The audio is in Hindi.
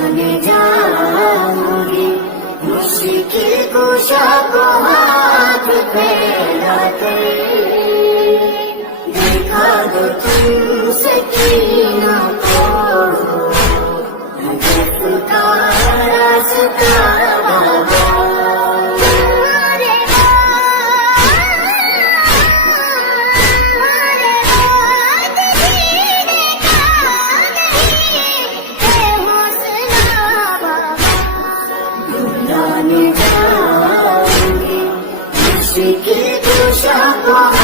जाने जाऊंगी मुश्किल कुशा को हाथ फैलाते देखा दो तुम सकीना को नजर का रास्ता जाने जाऊंगी मुश्किल कुशा को